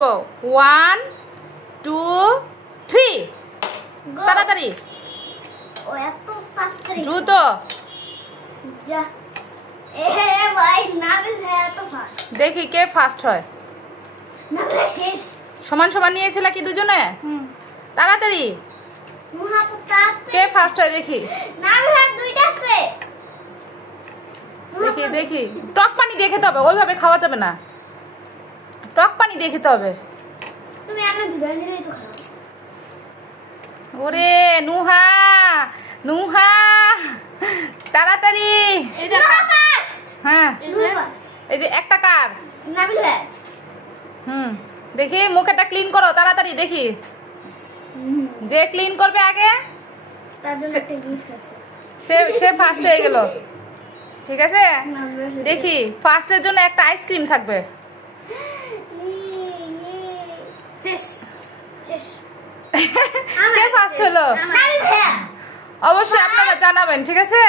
1 2 3 তাড়াতাড়ি ও এত তাড়াতাড়ি দ্রুত যা ভাই নাবিল এত ফাস্ট দেখি কে ফার্স্ট হয় নাবিল শেষ সমান সমান নিয়েছিল কি দুজনে তাড়াতাড়ি কে ফার্স্ট হয় দেখি নাবিল দুইটা আছে দেখি টক পানি দিয়ে খেতে হবে ওইভাবে খাওয়া যাবে না টক পানি দিয়ে খেতে হবে তুমি আমি ভিজা দিলেই তো খাও ওরে নুহা নুহা তাড়াতাড়ি এটা ফাস্ট হ্যাঁ ফাস্ট এই যে একটা কার নাবিল ভাই দেখি মুখটা ক্লিন করো তাড়াতাড়ি দেখি যে ক্লিন করবে আগে তার জন্য একটা গিফট আছে সে ফার্স্ট হয়ে গেল ঠিক আছে দেখি ফার্স্টের জন্য একটা আইসক্রিম থাকবে শেষ শেষ কে ফার্স্ট হলো নাবিল ভাই অবশ্যই আপনারা জানাবেন ঠিক আছে